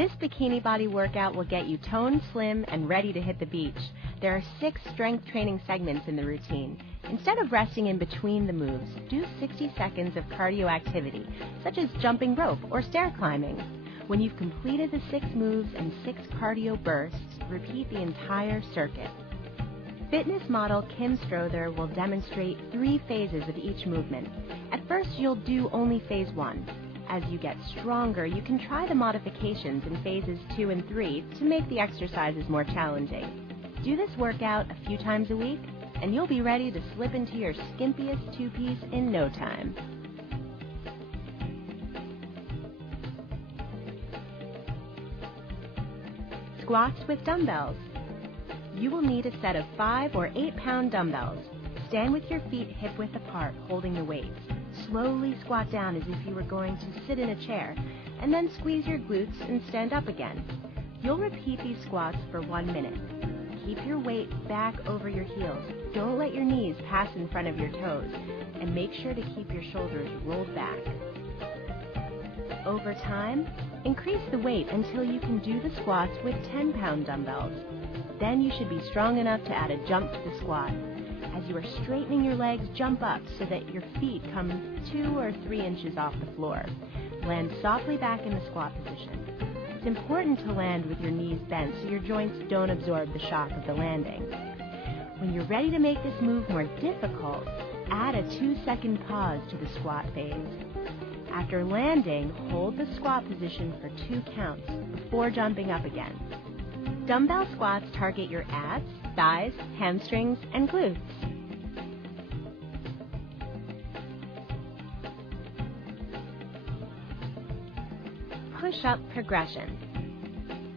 This bikini body workout will get you toned, slim, and ready to hit the beach. There are 6 strength training segments in the routine. Instead of resting in between the moves, do 60 seconds of cardio activity, such as jumping rope or stair climbing. When you've completed the 6 moves and 6 cardio bursts, repeat the entire circuit. Fitness model Kim Strother will demonstrate 3 phases of each movement. At first, you'll do only phase 1. As you get stronger, you can try the modifications in phases 2 and 3 to make the exercises more challenging. Do this workout a few times a week, and you'll be ready to slip into your skimpiest 2-piece in no time. Squats with dumbbells. You will need a set of 5 or 8-pound dumbbells. Stand with your feet hip-width apart, holding the weights. Slowly squat down as if you were going to sit in a chair, and then squeeze your glutes and stand up again. You'll repeat these squats for 1 minute. Keep your weight back over your heels. Don't let your knees pass in front of your toes, and make sure to keep your shoulders rolled back. Over time, increase the weight until you can do the squats with 10-pound dumbbells. Then you should be strong enough to add a jump to the squat. As you are straightening your legs, jump up so that your feet come 2 or 3 inches off the floor. Land softly back in the squat position. It's important to land with your knees bent so your joints don't absorb the shock of the landing. When you're ready to make this move more difficult, add a 2-second pause to the squat phase. After landing, hold the squat position for 2 counts before jumping up again. Dumbbell squats target your abs, thighs, hamstrings, and glutes. Push-up progression.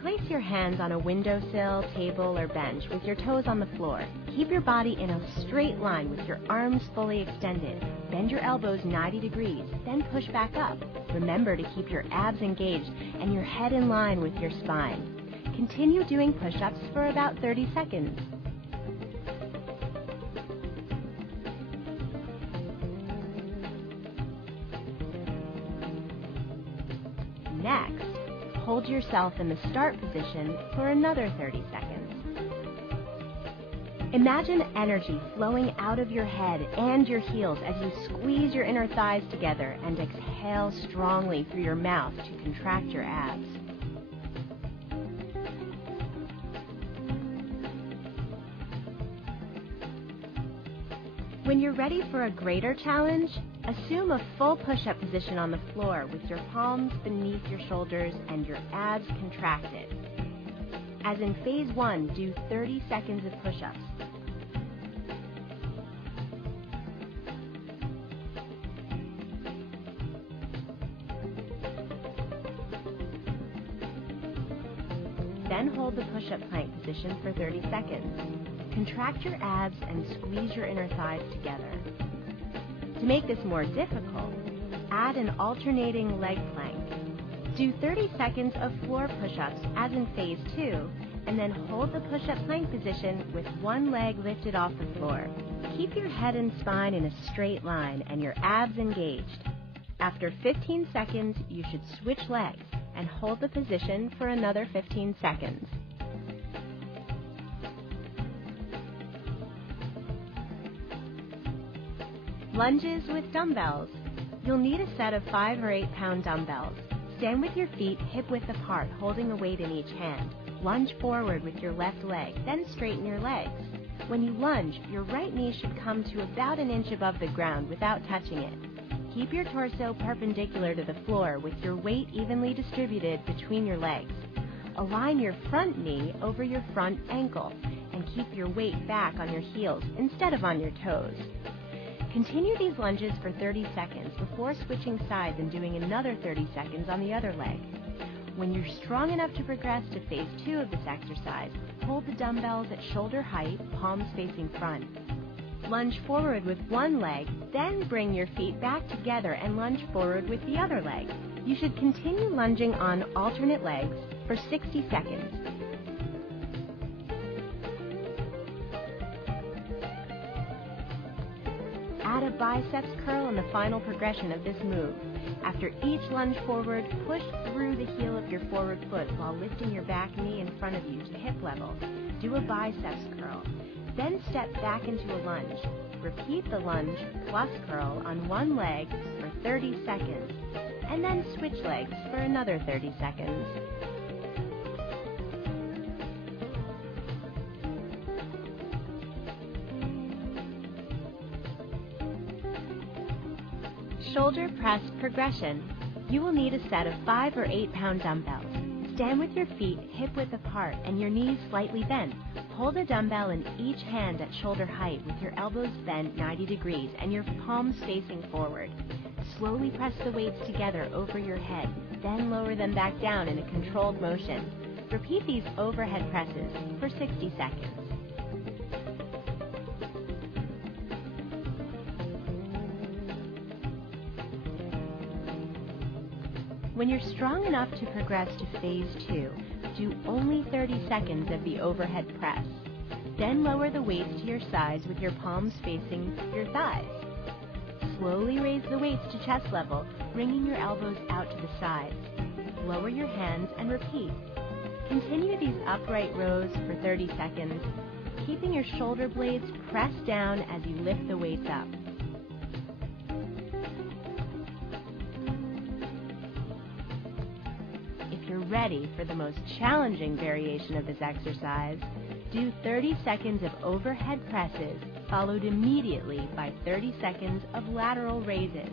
Place your hands on a windowsill, table, or bench with your toes on the floor. Keep your body in a straight line with your arms fully extended. Bend your elbows 90 degrees, then push back up. Remember to keep your abs engaged and your head in line with your spine. Continue doing push-ups for about 30 seconds. Next, hold yourself in the start position for another 30 seconds. Imagine energy flowing out of your head and your heels as you squeeze your inner thighs together and exhale strongly through your mouth to contract your abs. When you're ready for a greater challenge, assume a full push-up position on the floor with your palms beneath your shoulders and your abs contracted. As in phase 1, do 30 seconds of push-ups. Then hold the push-up plank position for 30 seconds. Contract your abs and squeeze your inner thighs together. To make this more difficult, add an alternating leg plank. Do 30 seconds of floor push-ups as in phase 2, and then hold the push-up plank position with one leg lifted off the floor. Keep your head and spine in a straight line and your abs engaged. After 15 seconds, you should switch legs and hold the position for another 15 seconds. Lunges with dumbbells. You'll need a set of 5 or 8-pound dumbbells. Stand with your feet hip-width apart, holding a weight in each hand. Lunge forward with your left leg, then straighten your legs. When you lunge, your right knee should come to about an inch above the ground without touching it. Keep your torso perpendicular to the floor with your weight evenly distributed between your legs. Align your front knee over your front ankle and keep your weight back on your heels instead of on your toes. Continue these lunges for 30 seconds before switching sides and doing another 30 seconds on the other leg. When you're strong enough to progress to phase 2 of this exercise, hold the dumbbells at shoulder height, palms facing front. Lunge forward with one leg, then bring your feet back together and lunge forward with the other leg. You should continue lunging on alternate legs for 60 seconds. Add a biceps curl in the final progression of this move. After each lunge forward, push through the heel of your forward foot while lifting your back knee in front of you to hip level. Do a biceps curl. Then step back into a lunge. Repeat the lunge plus curl on one leg for 30 seconds, and then switch legs for another 30 seconds. Shoulder press progression. You will need a set of 5 or 8 pound dumbbells. Stand with your feet hip-width apart and your knees slightly bent. Hold a dumbbell in each hand at shoulder height with your elbows bent 90 degrees and your palms facing forward. Slowly press the weights together over your head, then lower them back down in a controlled motion. Repeat these overhead presses for 60 seconds. When you're strong enough to progress to phase 2, do only 30 seconds of the overhead press. Then lower the weights to your sides with your palms facing your thighs. Slowly raise the weights to chest level, bringing your elbows out to the sides. Lower your hands and repeat. Continue these upright rows for 30 seconds, keeping your shoulder blades pressed down as you lift the weights up. Ready for the most challenging variation of this exercise, do 30 seconds of overhead presses, followed immediately by 30 seconds of lateral raises.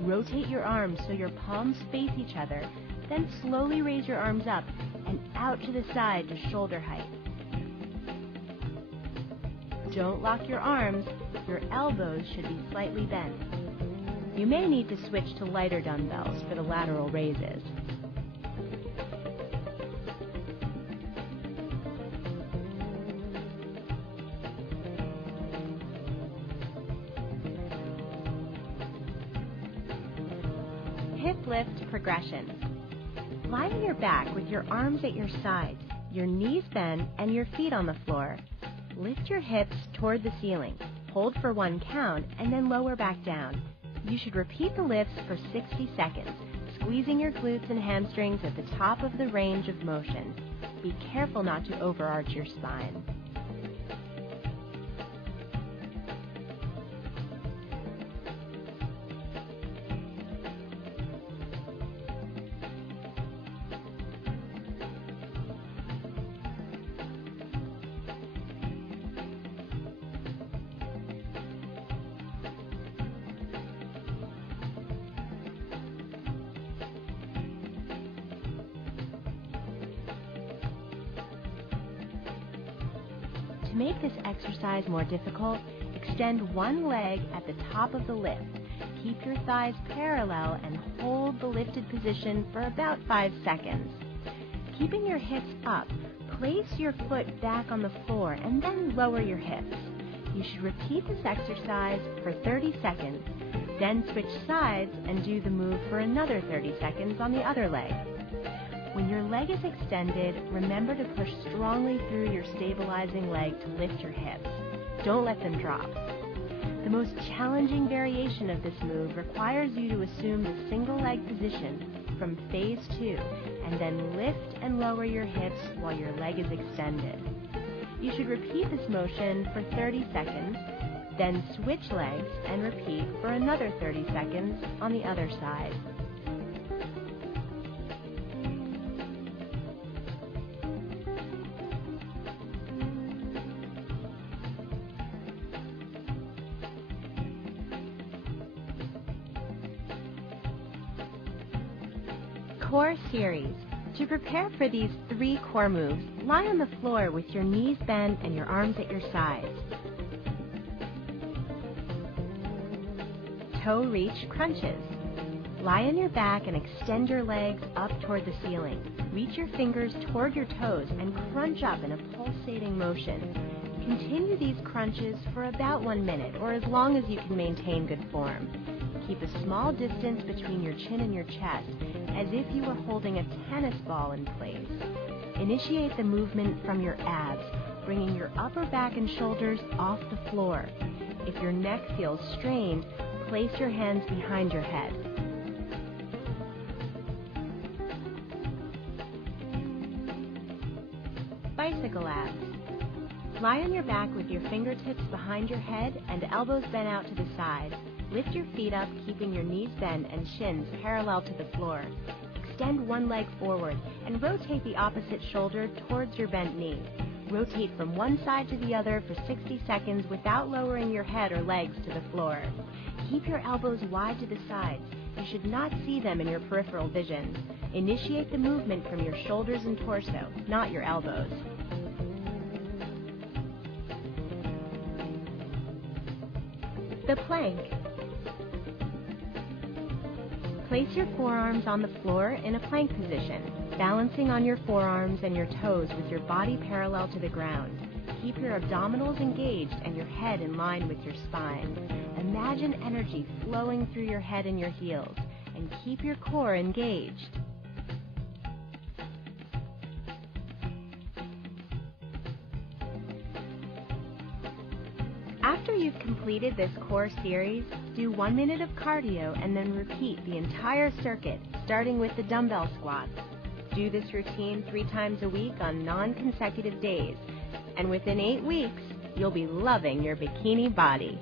Rotate your arms so your palms face each other, then slowly raise your arms up and out to the side to shoulder height. Don't lock your arms, your elbows should be slightly bent. You may need to switch to lighter dumbbells for the lateral raises. Hip lift progression. Lie on your back with your arms at your sides, your knees bent, and your feet on the floor. Lift your hips toward the ceiling. Hold for 1 count, and then lower back down. You should repeat the lifts for 60 seconds, squeezing your glutes and hamstrings at the top of the range of motion. Be careful not to overarch your spine. To make this exercise more difficult, extend one leg at the top of the lift. Keep your thighs parallel and hold the lifted position for about 5 seconds. Keeping your hips up, place your foot back on the floor and then lower your hips. You should repeat this exercise for 30 seconds, then switch sides and do the move for another 30 seconds on the other leg. When your leg is extended, remember to push strongly through your stabilizing leg to lift your hips. Don't let them drop. The most challenging variation of this move requires you to assume the single leg position from phase 2 and then lift and lower your hips while your leg is extended. You should repeat this motion for 30 seconds, then switch legs and repeat for another 30 seconds on the other side. Core series. To prepare for these 3 core moves, lie on the floor with your knees bent and your arms at your sides. Toe reach crunches. Lie on your back and extend your legs up toward the ceiling. Reach your fingers toward your toes and crunch up in a pulsating motion. Continue these crunches for about 1 minute or as long as you can maintain good form. Keep a small distance between your chin and your chest, as if you were holding a tennis ball in place. Initiate the movement from your abs, bringing your upper back and shoulders off the floor. If your neck feels strained, place your hands behind your head. Bicycle abs. Lie on your back with your fingertips behind your head and elbows bent out to the sides. Lift your feet up, keeping your knees bent and shins parallel to the floor. Extend one leg forward and rotate the opposite shoulder towards your bent knee. Rotate from one side to the other for 60 seconds without lowering your head or legs to the floor. Keep your elbows wide to the sides. You should not see them in your peripheral vision. Initiate the movement from your shoulders and torso, not your elbows. The plank. Place your forearms on the floor in a plank position, balancing on your forearms and your toes with your body parallel to the ground. Keep your abdominals engaged and your head in line with your spine. Imagine energy flowing through your head and your heels, and keep your core engaged. After you've completed this core series, do 1 minute of cardio and then repeat the entire circuit, starting with the dumbbell squats. Do this routine 3 times a week on non-consecutive days, and within 8 weeks, you'll be loving your bikini body.